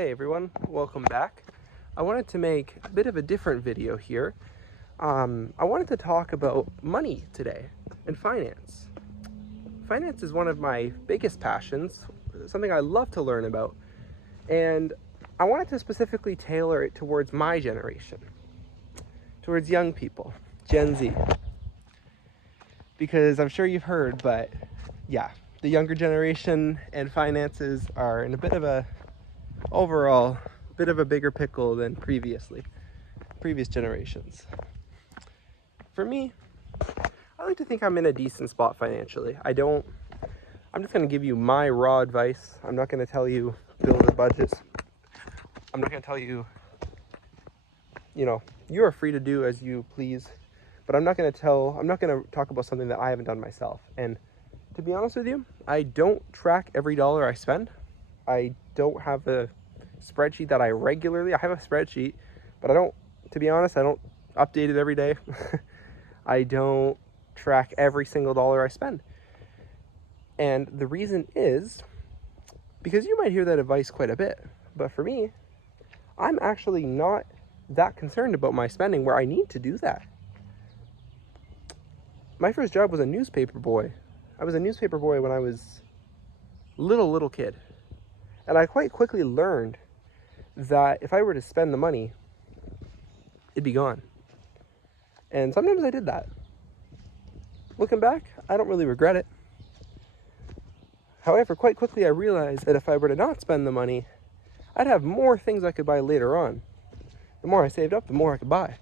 Hey everyone, welcome back. I wanted to make a bit of a different video here. I wanted to talk about money today and finance. Finance is one of my biggest passions, something I love to learn about, and I wanted to specifically tailor it towards my generation, towards young people, Gen Z. Because I'm sure you've heard, but yeah, the younger generation and finances are in a bit of a overall bit of a bigger pickle than previous generations. For me, I like to think I'm in a decent spot financially. I'm just going to give you my raw advice. I'm not going to tell you build a budget. I'm not going to tell you, you are free to do as you please, but I'm not going to talk about something that I haven't done myself. And to be honest with you, I don't track every dollar I spend. I don't have a spreadsheet that I have a spreadsheet, but to be honest, I don't update it every day. I don't track every single dollar I spend. And the reason is because you might hear that advice quite a bit, but for me, I'm actually not that concerned about my spending where I need to do that. My first job was a newspaper boy. I was a newspaper boy when I was little kid. And I quite quickly learned that if I were to spend the money, it'd be gone. And sometimes I did that. Looking back, I don't really regret it. However, quite quickly I realized that if I were to not spend the money, I'd have more things I could buy later on. The more I saved up, the more I could buy.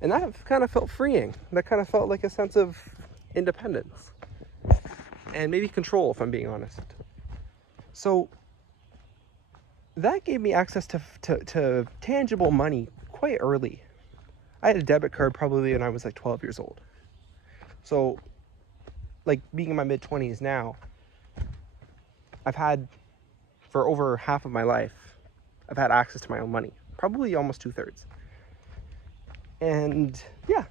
And that kind of felt freeing. That kind of felt like a sense of independence. And maybe control, if I'm being honest. So that gave me access to tangible money quite early. I had a debit card probably when I was like 12 years old. So, like being in my mid-20s now, I've had, for over half of my life, I've had access to my own money. Probably almost 2/3. And yeah,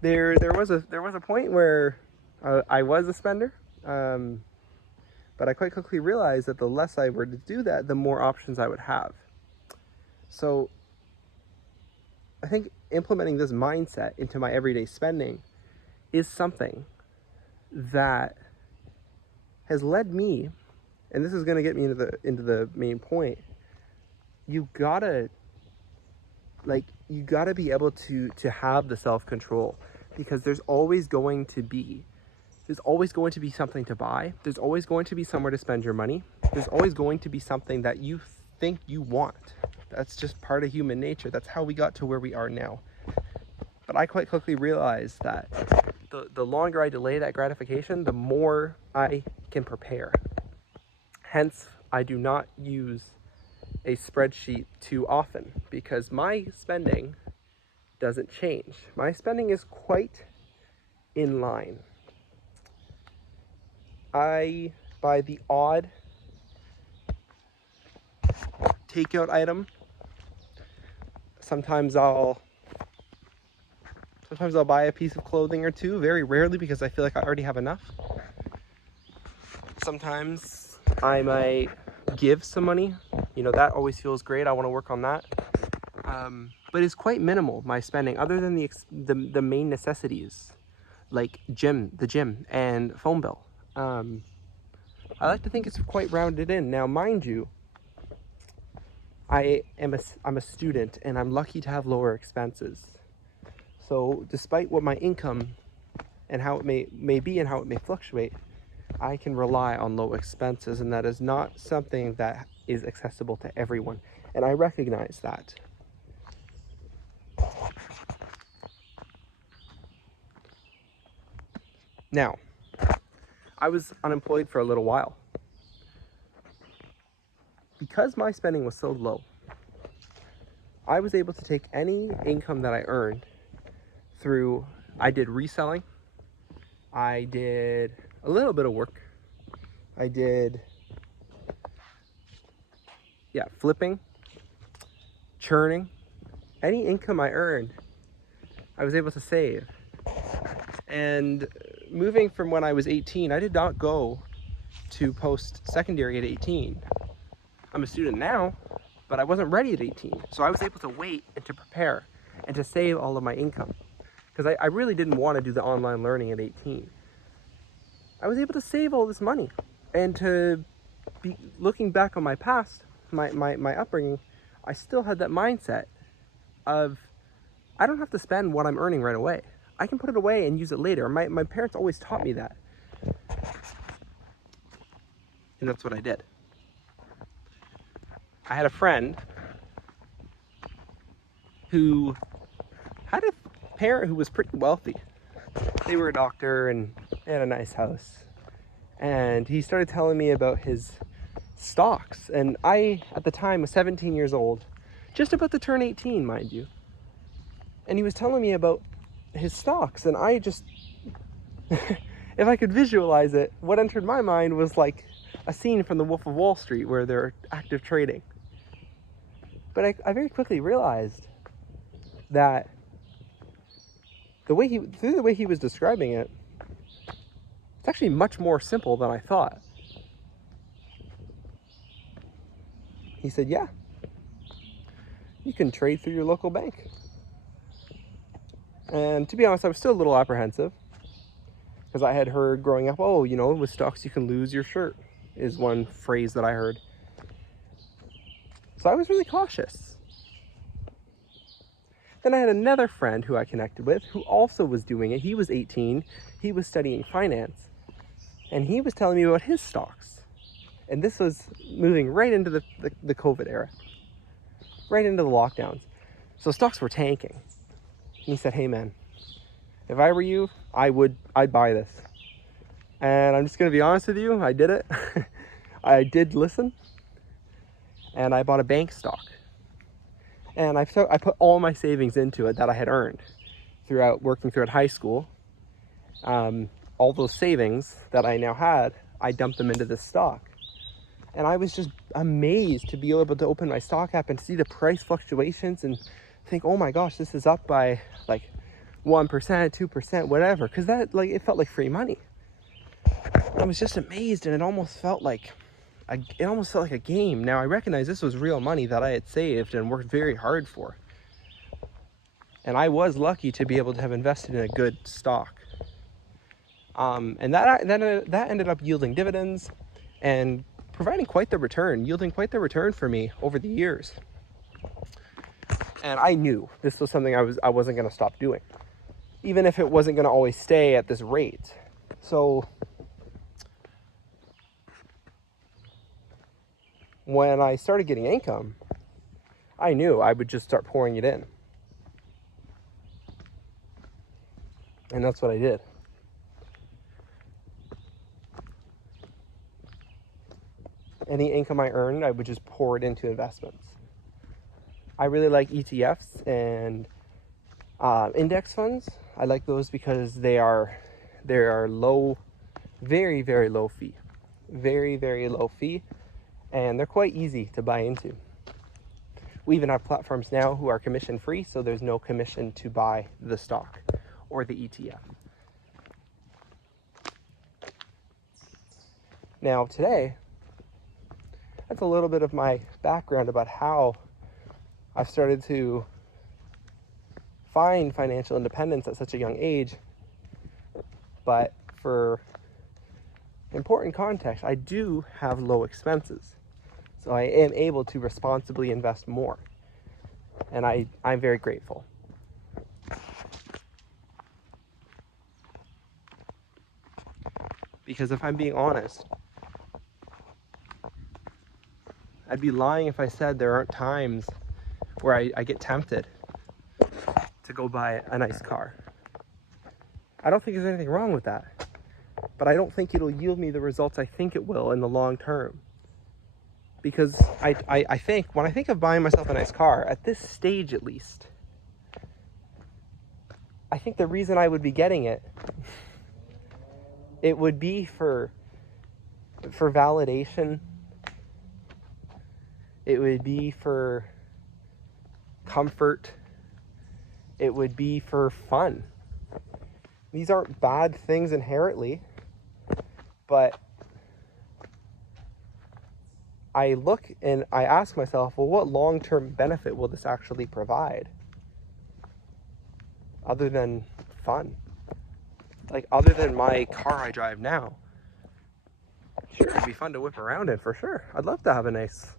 there was a point where I was a spender. But I quite quickly realized that the less I were to do that, the more options I would have. So I think implementing this mindset into my everyday spending is something that has led me, and this is going to get me into the main point. You gotta be able to have the self-control, because there's always going to be something to buy. There's always going to be somewhere to spend your money. There's always going to be something that you think you want. That's just part of human nature. That's how we got to where we are now. But I quite quickly realized that the longer I delay that gratification, the more I can prepare. Hence, I do not use a spreadsheet too often, because my spending doesn't change. My spending is quite in line. I buy the odd takeout item. Sometimes I'll buy a piece of clothing or two, very rarely, because I feel like I already have enough. Sometimes I might give some money. That always feels great. I want to work on that. But it's quite minimal, my spending, other than the main necessities, like the gym and phone bill. I like to think it's quite rounded in. Now, mind you, I'm a student, and I'm lucky to have lower expenses. So despite what my income and how it may be and how it may fluctuate, I can rely on low expenses, and that is not something that is accessible to everyone. And I recognize that. Now, I was unemployed for a little while. Because my spending was so low, I was able to take any income that I earned I did reselling, I did a little bit of work, I did, flipping, churning. Any income I earned, I was able to save. And moving from when I was 18, I did not go to post-secondary at 18. I'm a student now, but I wasn't ready at 18. So I was able to wait and to prepare and to save all of my income. Because I really didn't want to do the online learning at 18. I was able to save all this money. And to be looking back on my past, my upbringing, I still had that mindset of, I don't have to spend what I'm earning right away. I can put it away and use it later. My parents always taught me that. And that's what I did. I had a friend who had a parent who was pretty wealthy. They were a doctor and they had a nice house. And he started telling me about his stocks. And I, at the time, was 17 years old, just about to turn 18, mind you. And he was telling me about his stocks. And I just, if I could visualize it, what entered my mind was like a scene from The Wolf of Wall Street where they're active trading. But I very quickly realized that through the way he was describing it, it's actually much more simple than I thought. He said, yeah, you can trade through your local bank. And to be honest, I was still a little apprehensive because I had heard growing up, oh, you know, with stocks you can lose your shirt, is one phrase that I heard. So I was really cautious. Then I had another friend who I connected with who also was doing it. He was 18, he was studying finance, and he was telling me about his stocks. And this was moving right into the COVID era, right into the lockdowns. So stocks were tanking. And he said, hey man, if I were you, I'd buy this. And I'm just gonna be honest with you, I did it. I did listen, and I bought a bank stock. And I put all my savings into it that I had earned throughout working throughout high school. All those savings that I now had, I dumped them into this stock. And I was just amazed to be able to open my stock app and see the price fluctuations and think, oh my gosh, this is up by like 1%, 2%, whatever. Because that, like, it felt like free money. I was just amazed, and it almost felt like a game. Now I recognize this was real money that I had saved and worked very hard for. And I was lucky to be able to have invested in a good stock. And that ended up yielding dividends and providing yielding quite the return for me over the years. And I knew this was something I wasn't going to stop doing, even if it wasn't going to always stay at this rate. So when I started getting income, I knew I would just start pouring it in. And that's what I did. Any income I earned, I would just pour it into investments. I really like ETFs and index funds. I like those because they are low, very, very low fee. Very, very low fee. And they're quite easy to buy into. We even have platforms now who are commission free, so there's no commission to buy the stock or the ETF. Now today, that's a little bit of my background about how I've started to find financial independence at such a young age. But for important context, I do have low expenses. So I am able to responsibly invest more. And I'm very grateful. Because if I'm being honest, I'd be lying if I said there aren't times where I get tempted to go buy a nice car. I don't think there's anything wrong with that. But I don't think it'll yield me the results I think it will in the long term. Because I think, when I think of buying myself a nice car, at this stage at least, I think the reason I would be getting it, it would be for validation. It would be for comfort. It would be for fun. These aren't bad things inherently, but I look and I ask myself, well, what long-term benefit will this actually provide? Other than fun. Like, other than my car I drive now. Sure, it'd be fun to whip around in, for sure. I'd love to have a nice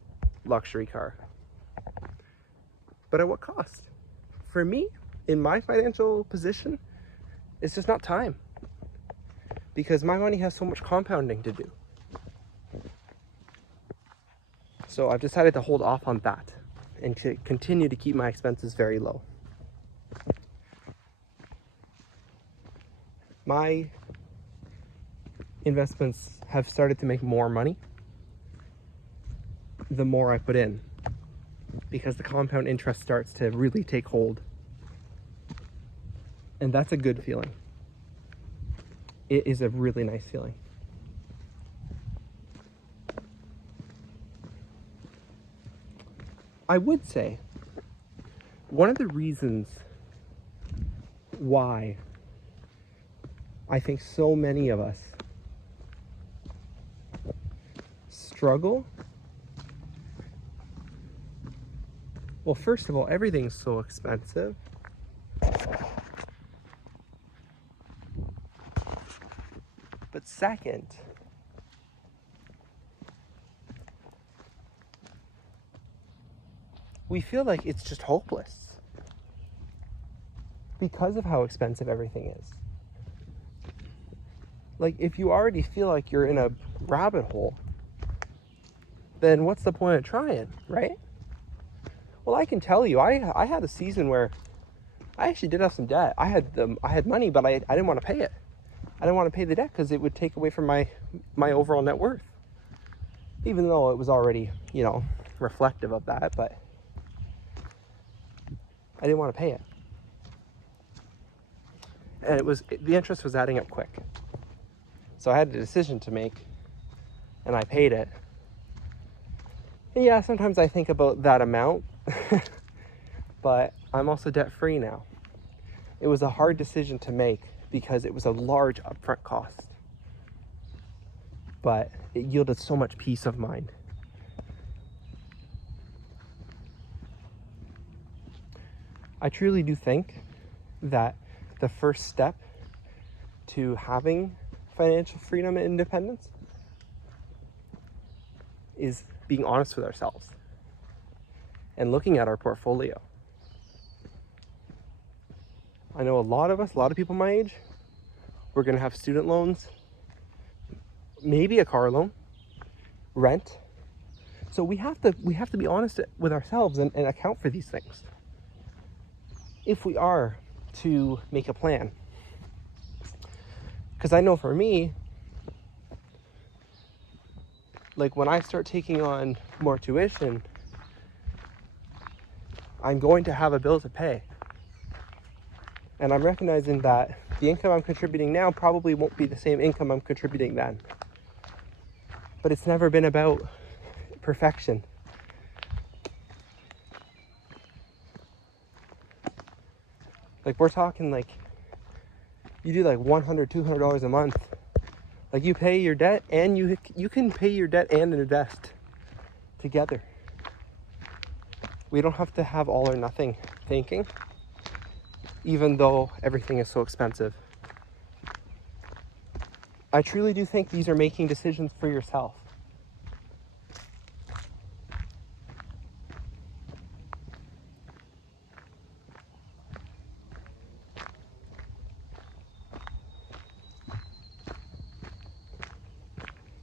luxury car. But at what cost? For me, in my financial position, it's just not time. Because my money has so much compounding to do. So I've decided to hold off on that and to continue to keep my expenses very low. My investments have started to make more money the more I put in, because the compound interest starts to really take hold. And that's a good feeling. It is a really nice feeling. I would say one of the reasons why I think so many of us struggle, well, first of all, everything's so expensive. But second, we feel like it's just hopeless because of how expensive everything is. Like, if you already feel like you're in a rabbit hole, then what's the point of trying, right? Well, I can tell you, I had a season where I actually did have some debt. I had money, but I didn't want to pay it. I didn't want to pay the debt because it would take away from my overall net worth. Even though it was already, reflective of that, but I didn't want to pay it. And the interest was adding up quick. So I had a decision to make, and I paid it. And yeah, sometimes I think about that amount, but I'm also debt-free now. It was a hard decision to make because it was a large upfront cost, but it yielded so much peace of mind. I truly do think that the first step to having financial freedom and independence is being honest with ourselves and looking at our portfolio. I know a lot of people my age, we're going to have student loans, maybe a car loan, rent. So we have to be honest with ourselves and account for these things if we are to make a plan. Because I know for me, like, when I start taking on more tuition, I'm going to have a bill to pay. And I'm recognizing that the income I'm contributing now probably won't be the same income I'm contributing then. But it's never been about perfection. Like, we're talking like, you do like $100, $200 a month. Like, you pay your debt and you can pay your debt and invest together. We don't have to have all or nothing thinking, even though everything is so expensive. I truly do think these are making decisions for yourself.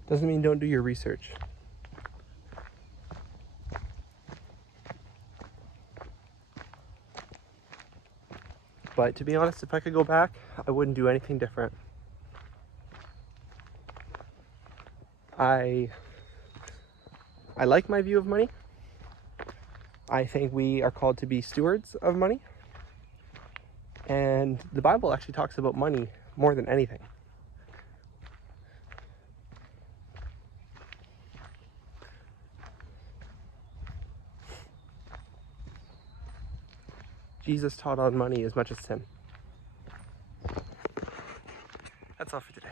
Doesn't mean don't do your research. But to be honest, if I could go back, I wouldn't do anything different. I like my view of money. I think we are called to be stewards of money. And the Bible actually talks about money more than anything. Jesus taught on money as much as sin. That's all for today.